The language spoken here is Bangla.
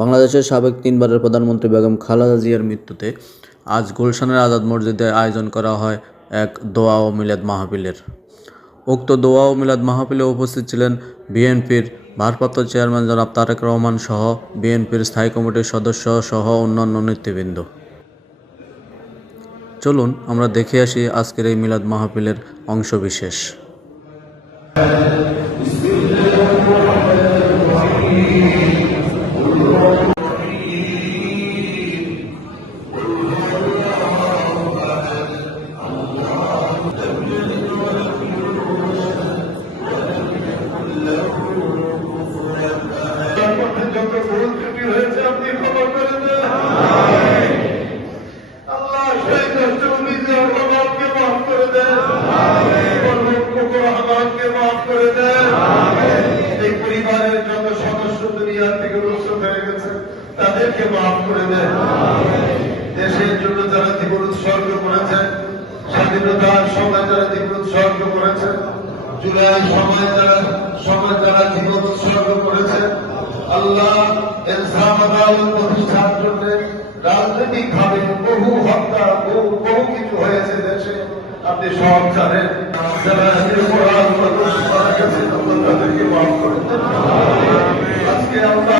বাংলাদেশের সাবেক 3বারের প্রধানমন্ত্রী বেগম খালেদা জিয়ার মৃত্যুতে আজ গুলশানের আজাদ মসজিদে আয়োজন করা হয় এক দোয়া ও মিলাদ মাহফিলের। উক্ত দোয়া ও মিলাদ মাহফিলে উপস্থিত ছিলেন বিএনপির ভারপ্রাপ্ত চেয়ারম্যান জনাব তারেক রহমান সহ বিএনপির স্থায়ী কমিটির সদস্য সহ অন্যান্য নেতৃবৃন্দ। চলুন আমরা দেখে আসি আজকের এই মিলাদ মাহফিলের অংশবিশেষ। তাদেরকে মাফ করে দেন। দেশের জন্য যারা জীবন উৎসর্গ করেছেন, স্বাধীনতার সময় যারা জীবন উৎসর্গ করেছেন, জুলাই সময় যারা জীবন উৎসর্গ করেছেন, আল্লাহ ইনসাফ আদালত প্রতিষ্ঠার জন্য রাজনৈতিক ভাবে বহু হত্যা বহু কিছু হয়েছে দেশে, আপনি সব জানেন। যারা তাদেরকে মাফ করে দেন। আজকে আমরা